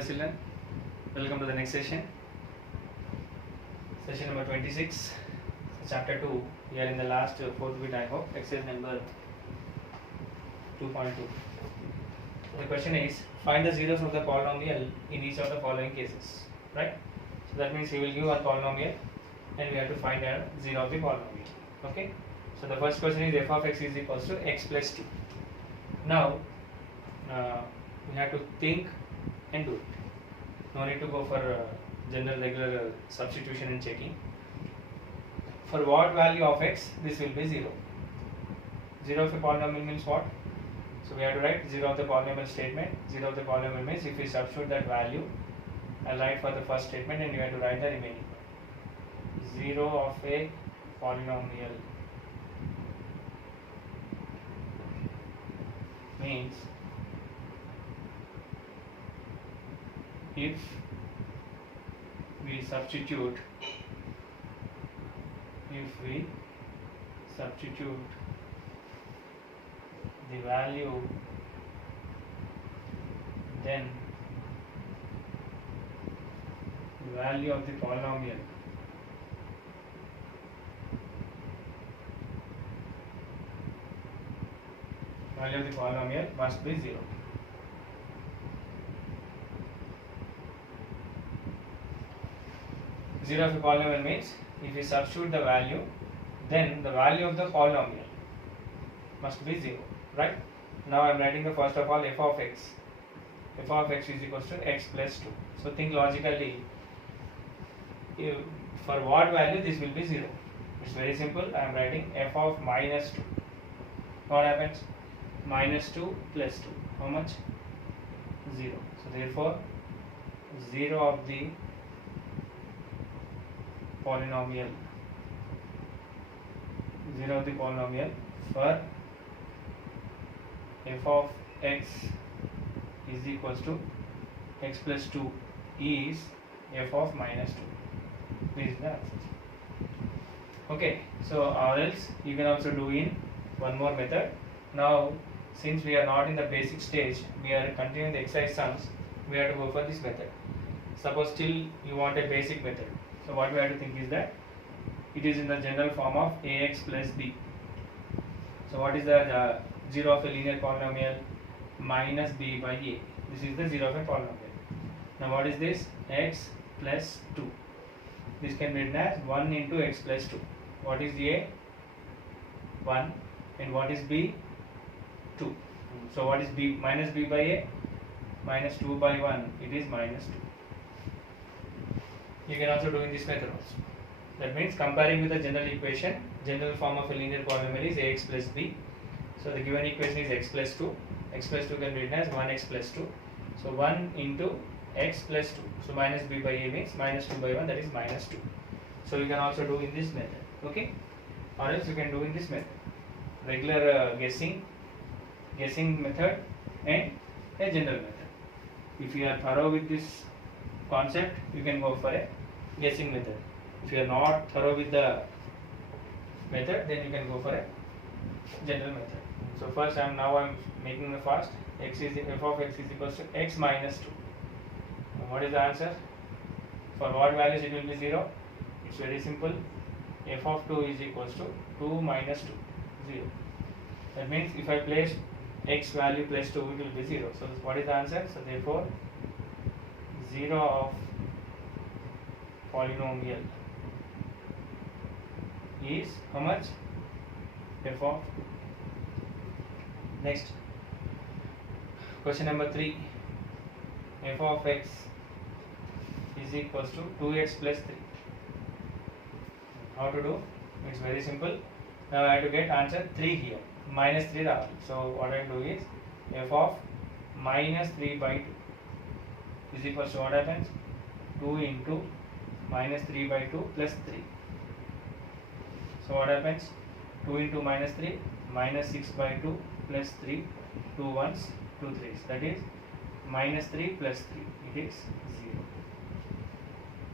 Hello children, welcome to the next session. Session number 26, chapter 2. We are in the last fourth bit, I hope, exercise number 2.2. The question is, find the zeros of the polynomial in each of the following cases, right? So that means he will give a polynomial and we have to find a zero of the polynomial. Okay, so the first question is f of x is equals to x plus 2. Now we have to think and do it. No need to go for general regular substitution and checking. For what value of x this will be 0? 0 of the polynomial means what? So we have to write 0 of the polynomial statement. 0 of the polynomial means if we substitute that value, I'll write for the first statement and you have to write the remaining one. 0 of a polynomial means if we substitute the value, then the value of the polynomial must be 0. Zero of a polynomial means if we substitute the value, then the value of the polynomial must be 0, right? Now I am writing the first of all f of x. F of x is equals to x plus 2. So think logically, for what value this will be 0? It's very simple. I am writing f of minus 2. What happens? Minus 2 plus 2. How much? 0. So therefore 0 of the polynomial, 0 of the polynomial for f of x is equals to x plus 2 is f of minus 2. This is the answer. Okay, so or else you can also do in one more method. Now since we are not in the basic stage, we are continuing the exercise sums, we have to go for this method. Suppose still you want a basic method. So what we have to think is that it is in the general form of ax plus b. So what is the 0 of a linear polynomial? Minus b by a. This is the 0 of a polynomial. Now what is this? X plus 2. This can be written as 1 into x plus 2. What is a? 1. And what is b? 2. So what is b? Minus b by a? Minus 2 by 1. It is minus 2. You can also do in this method also. That means comparing with the general equation, general form of a linear polynomial is ax plus b. So the given equation is x plus 2. X plus 2 can be written as 1x plus 2. So 1 into x plus 2. So minus b by a means minus 2 by 1, that is minus 2. So you can also do in this method. Okay? Or else you can do in this method. Regular guessing method and a general method. If you are thorough with this concept, you can go for a guessing method. If you are not thorough with the method, then you can go for a general method. So first I am making the first f of x is equals to x minus 2. And what is the answer? For what values it will be 0? It's very simple. F of 2 is equals to 2 minus 2, 0. That means if I place x value plus 2, it will be 0. So what is the answer? So therefore 0 of polynomial is how much? F of. Next, question number 3. F of x is equals to 2x plus 3. How to do? It's very simple. Now I have to get answer 3 here. Minus 3 रावली. So what I do is f of minus 3 by 2 is equals to what happens? 2 into minus 3 by 2 plus 3. So what happens? 2 into minus 3, minus 6 by 2 plus 3, 2 ones, 2 threes. That is minus 3 plus 3. It is 0.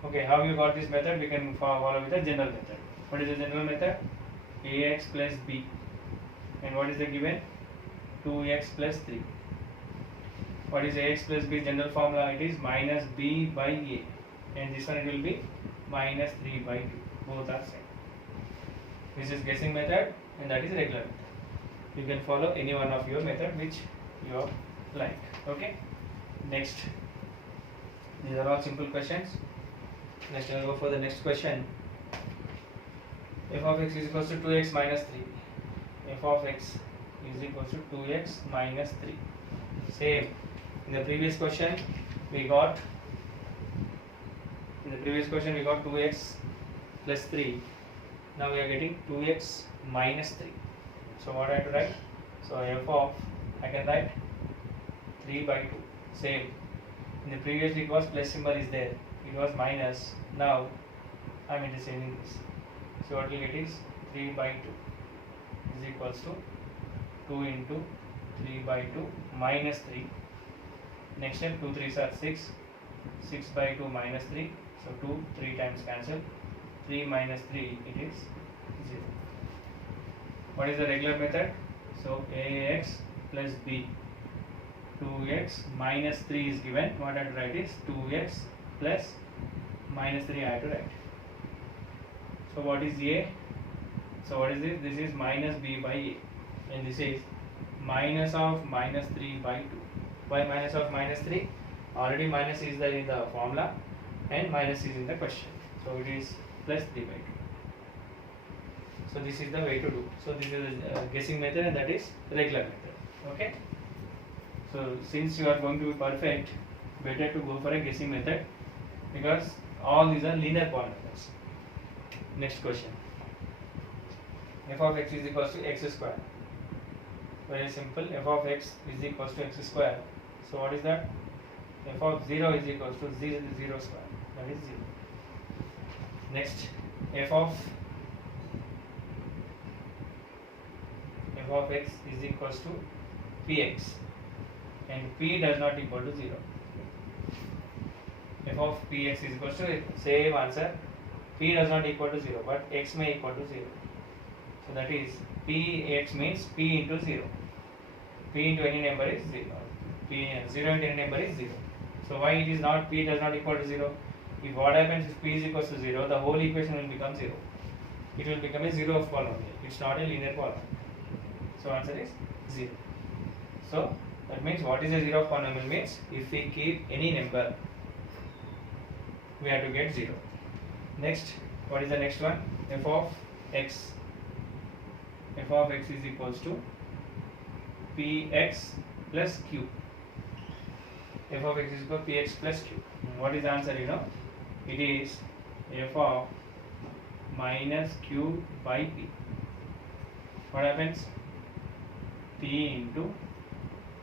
Okay, how you got this method? We can follow with the general method. What is the general method? Ax plus b. And what is the given? 2x plus 3. What is ax plus b general formula? It is minus b by a, and this one it will be minus 3 by 2. Both are same. This is guessing method and that is regular method. You can follow any one of your method which you have liked. Okay. Next, these are all simple questions. Next, I will go for the next question. F of x is equals to 2x minus 3. F of x is equals to 2x minus 3. Same. In the previous question, we got 2x plus 3. Now we are getting 2x minus 3. So what I have to write? So f of, I can write 3 by 2. Same. In the previous it was plus symbol is there. It was minus. Now I am interchanging this. So what we get is 3 by 2 is equals to 2 into 3 by 2 minus 3. Next step, 2 3s are 6. 6 by 2 minus 3. So 2, 3 times cancel. 3 minus 3, it is 0. What is the regular method? So ax plus b. 2x minus 3 is given. What I have to write is 2x plus minus 3 I have to write. So what is a? So what is this? This is minus b by a. And this is minus of minus 3 by 2. Why minus of minus 3? Already minus is there in the formula and minus is in the question. So it is plus 3 by 2. So this is the way to do. So this is a guessing method and that is regular method. Okay. So since you are going to be perfect, better to go for a guessing method because all these are linear polynomials. Next question. F of x is equals to x square. Very simple. F of x is equals to x square. So what is that? F of 0 is equals to 0 square. That is 0. Next, f of x is equals to px, and p does not equal to 0. F of px is equals to same answer. P does not equal to 0, but x may equal to 0. So that is px means p into 0. P into any number is 0. 0 into any number is 0. So why it is not p does not equal to 0? If what happens if p is equals to 0, the whole equation will become 0. It will become a 0 of polynomial. It's not a linear polynomial. So answer is 0. So that means what is a 0 of polynomial means if we keep any number, we have to get 0. Next, what is the next one? F of x. F of x is equals to px plus q. F of x is equal to px plus q. What is the answer? You know, it is f of minus q by p. What happens? P into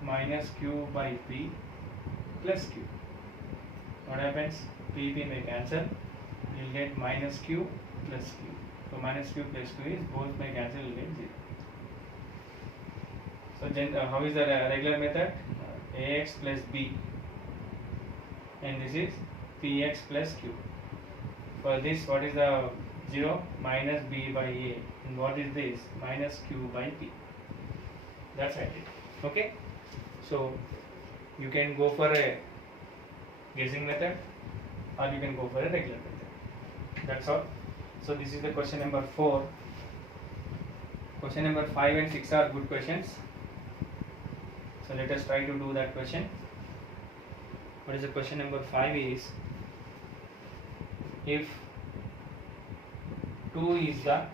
minus q by p plus q. What happens? P may cancel. You will get minus q plus q. So minus q plus q is both may cancel. You will get 0. So how is the regular method? Ax plus b, and this is px plus q. For this, what is the 0? Minus b by a. And what is this? Minus q by p. That's it. Okay. So you can go for a guessing method or you can go for a regular method. That's all. So this is the question number 4. Question number 5 and 6 are good questions. So let us try to do that question. What is the question number 5 is, if 2 is a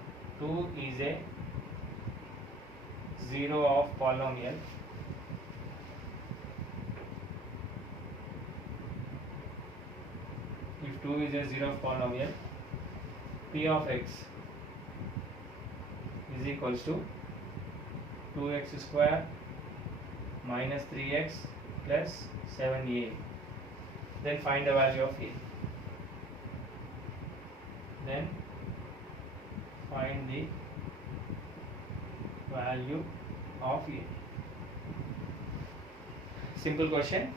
0 of polynomial, if 2 is a 0 of polynomial, p of x is equals to 2x square minus 3x plus 7a. Then find the value of a. Then find the value of a. Simple question.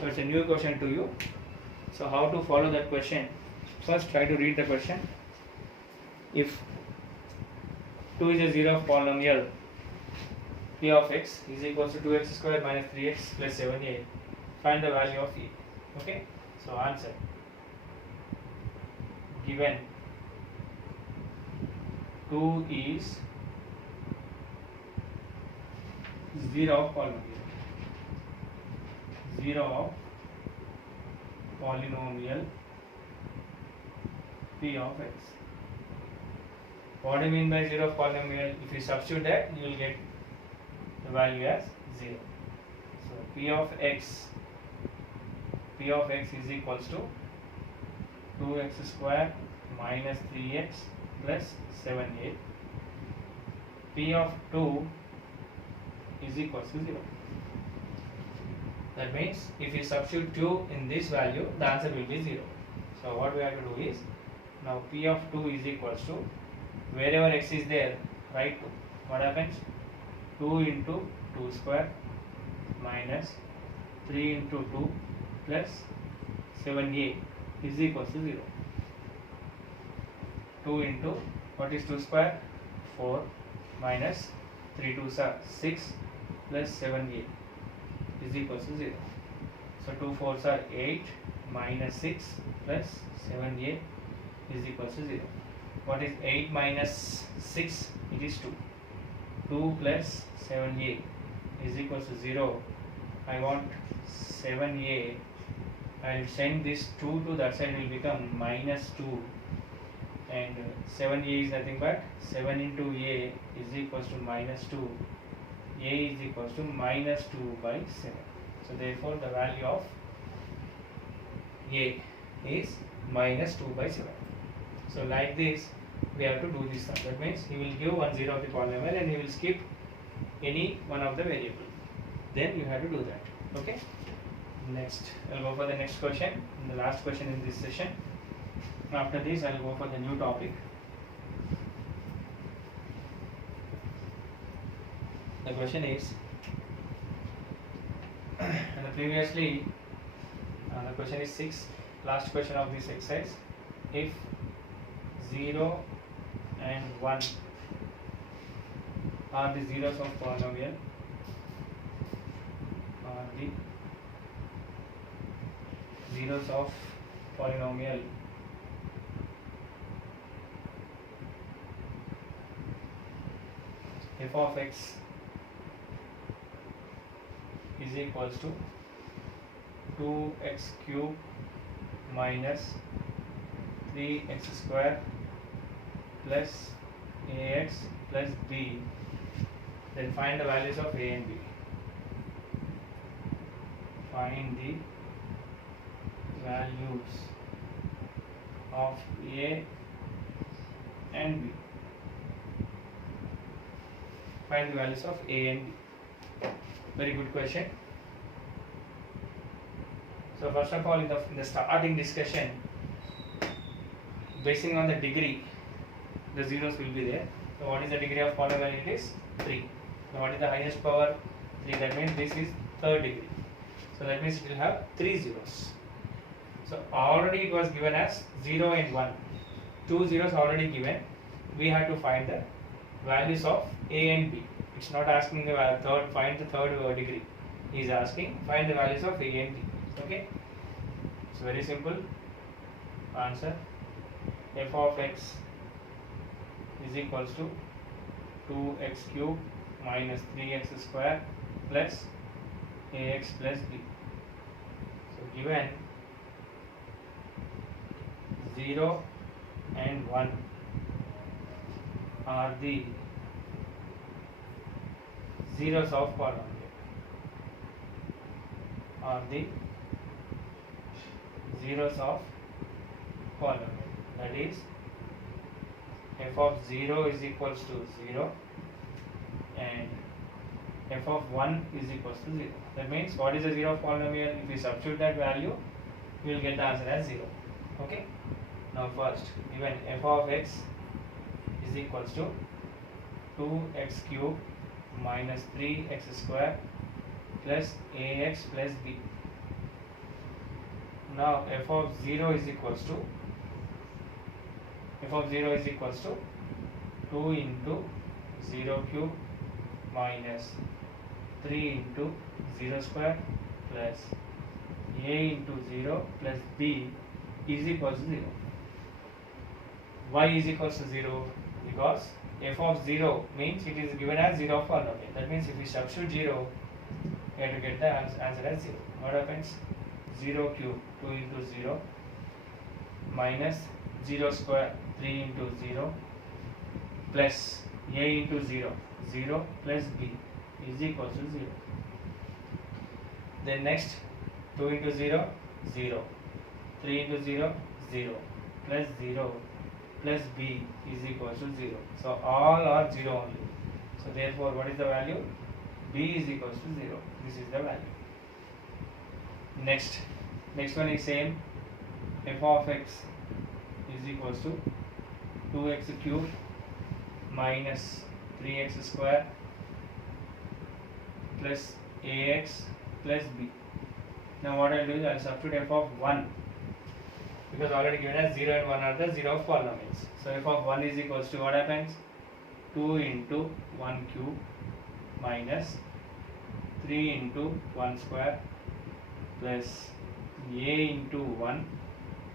So it's a new question to you. So how to follow that question? First try to read the question. If 2 is a 0 of polynomial, p of x is equals to 2x square minus 3x plus 7a, find the value of a. Okay, so answer given 2 is 0 of polynomial, 0 of polynomial p of x. What do you mean by 0 of polynomial? If you substitute that, you will get the value as 0. So p of x is equals to 2x square minus 3x plus 7a. P of 2 is equals to 0. That means if you substitute 2 in this value, the answer will be 0. So what we have to do is, now p of 2 is equals to, wherever x is there, write 2. What happens? 2 into 2 square minus 3 into 2 plus 7a is equals to 0. 2 into, what is 2 square? 4 minus 3 2s are 6 plus 7a is equals to 0. So 2 4s are 8 minus 6 plus 7a is equals to 0. What is 8 minus 6? It is 2. 2 plus 7a is equals to 0. I want 7a. I will send this 2 to that side, will become minus 2, and 7a is nothing but 7 into a is equals to minus 2. A is equals to minus 2 by 7. So therefore the value of a is minus 2 by 7. So like this we have to do this sum. That means he will give 1 0 of the polynomial and he will skip any one of the variable. Then you have to do that. Okay. Next, I'll go for the next question, the last question in this session. After this, I'll go for the new topic. The question is, and previously, the question is 6, last question of this exercise. If 0 and 1 are the zeros of polynomial, are the zeros of polynomial, f of x is equals to 2x cube minus 3x square plus ax plus b. Then find the values of a and b. Find the values of a and b. Find the values of a and b. Very good question. So first of all, in the starting discussion, basing on the degree, the zeros will be there. So what is the degree of polynomial? It is 3. So what is the highest power? 3. That means this is third degree. So that means it will have 3 zeros. So already it was given as 0 and 1. 2 zeros already given. We have to find the values of a and b. It's not asking the third, find the third degree. He is asking find the values of a and b. Okay. It's very simple. Answer: f of x is equals to 2x cube minus 3x square plus ax plus b. So given 0 and 1 are the zeros of polynomial, are the zeros of polynomial. That is, f of 0 is equals to 0 and f of 1 is equals to 0. That means what is the 0 of polynomial? If you substitute that value, you will get the answer as 0. Okay. Now first, given f of x is equals to 2x cube minus 3x square plus ax plus b. Now f of 0 is equals to 2 into 0 cube minus 3 into 0 square plus a into 0 plus b is equals to 0. Why is equals to 0? Because f of 0 means it is given as 0 polynomial. That means if we substitute 0, we have to get the answer as 0. What happens? 0 cube 2 into 0 minus 0 square 3 into 0 plus a into 0 0 plus b is equals to 0. Then next 2 into 0 0 3 into 0 0 plus 0 plus b is equals to 0. So all are 0 only. So therefore what is the value? B is equals to 0. This is the value. Next one is same. F of x is equals to 2x cube minus 3x square plus ax plus b. Now what I will do is I will substitute f of 1, because already given as 0 and 1 are the 0 polynomials. So f of 1 is equals to what happens? 2 into 1 cube minus 3 into 1 square plus a into 1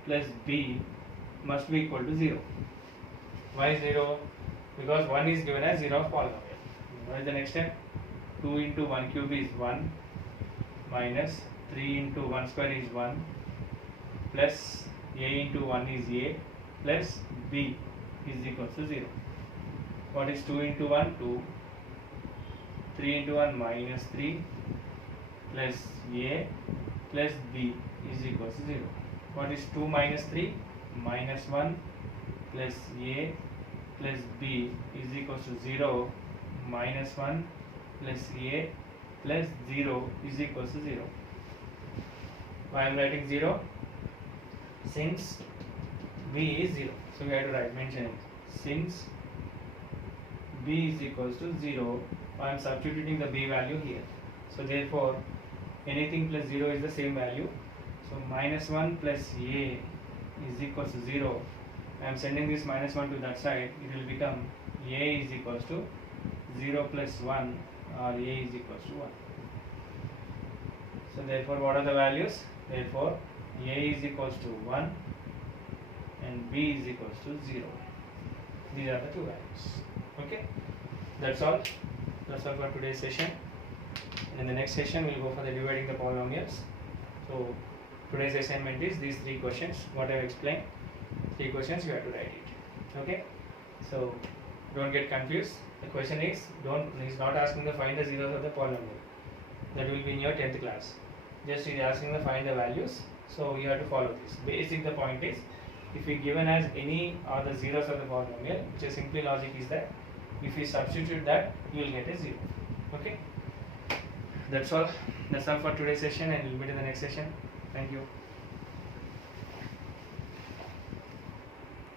plus b must be equal to 0. Why 0? Because 1 is given as 0 polynomial. What is the next step? 2 into 1 cube is 1 minus 3 into 1 square is 1 plus a into 1 is a plus b is equal to 0. What is 2 into 1? 2. 3 into 1 minus 3 plus a plus b is equal to 0. What is 2 minus 3? Minus 1 plus a plus b is equal to 0. Minus 1 plus a plus 0 is equal to 0. Why I am writing 0? Since b is 0. So we have to write, mention it. Since b is equals to 0, I am substituting the b value here. So therefore anything plus 0 is the same value. So minus 1 plus a is equals to 0. I am sending this minus 1 to that side. It will become a is equals to 0 plus 1, or a is equals to 1. So therefore what are the values? Therefore a is equals to 1 and b is equals to 0. These are the two values. Okay, that's all for today's session. And in the next session we will go for the dividing the polynomials. So today's assignment is these 3 questions what I have explained. 3 questions you have to write it. Okay, so don't get confused. The question is not asking the find the zeros of the polynomial. That will be in your 10th class. Just is asking the find the values. So you have to follow this. Basic the point is, if we given as any or the zeros of the polynomial, which is simply logic is that if we substitute that, you will get a 0. Okay, that's all for today's session, and we'll meet in the next session. Thank you.